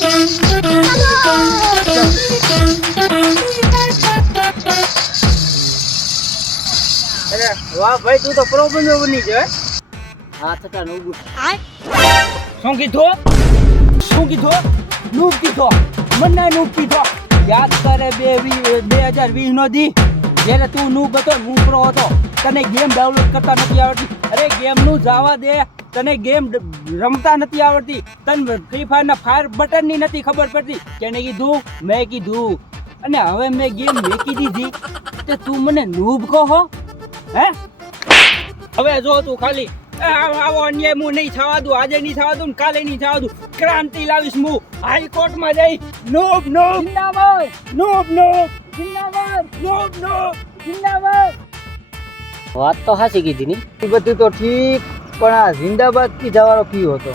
અરે વાહ ભાઈ, તું તો પ્રો બની છે. હા છતાં નું શું કીધું? શું કીધું? નૂબ કીધો, મને નૂબ કીધો. યાદ કરે 2020 નો દી જ્યારે તું નૂબ હતો, હું પ્રો હતો. તને ગેમ ડાઉનલોડ કરતા નથી આવડતી. અરે ગેમ નું જવા દે, તને ગેમ રમતા નથી આવડતી. તને ફ્રી ફાયર ના ફાયર બટન ની નથી ખબર પડતી. કેને કીધું? મેં કીધું. અને હવે મેં ગેમ મેકી દીધી તે તું મને નૂબ કહો? હે હવે જો તું ખાલી આવો અન્યાય હું નહીં થવા દઉં. આજે નહીં થવા દઉં, કાલે નહીં થવા દઉં. ક્રાંતિ લાવીશ હું હાઈકોર્ટમાં જઈ. નૂબ નૂબ જિંદાબાદ, નૂબ નૂબ જિંદાબાદ, નૂબ નૂબ જિંદાબાદ. વાત તો સાચી કીધી ની. એ બધું તો ઠીક, પણ આ જિંદાબાદ કી જવાનો કયો હતો?